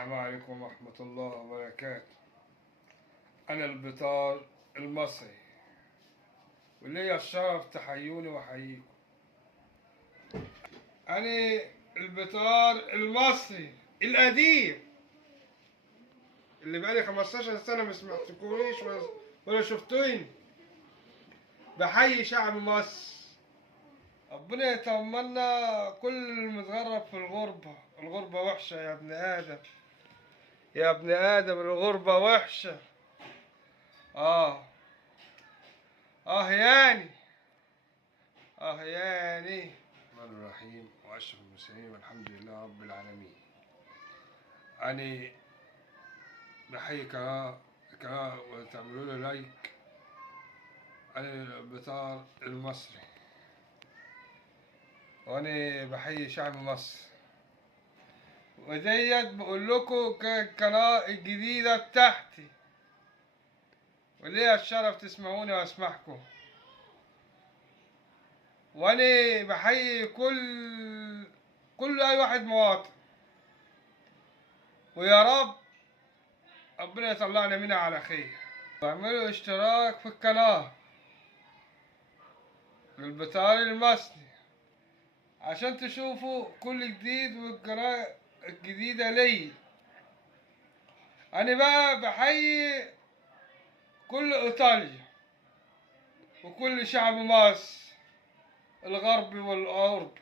السلام عليكم ورحمة الله وبركاته. أنا البطار المصري وليا الشرف تحيوني وأحييكم. أنا البطار المصري القديم اللي بقالي 15 سنة ما سمعتكونيش ولا شفتوني. بحيي شعب مصر، ربنا يطمنا كل متغرب في الغربة. الغربة وحشة يا ابن آدم، يا ابن آدم الغربة وحشة. ياني ياني. الرحمن الرحيم وأشرف المرسلين والحمد لله رب العالمين. أنا بحيي قناة وتعملوا له لايك. أنا البطار المصري وأنا بحيي شعب مصر، وديت بقول لكم القناة الجديدة بتاعتي وليا الشرف تسمعوني واسمعكم. وانا بحيي كل اي واحد مواطن، ويا رب ربنا يطلعنا منها على خير. واعملوا اشتراك في القناة للبطار المصري عشان تشوفوا كل جديد، والقناة الجديدة لي. انا بقى بحيي كل ايطاليا وكل شعب مصر الغربي والغرب.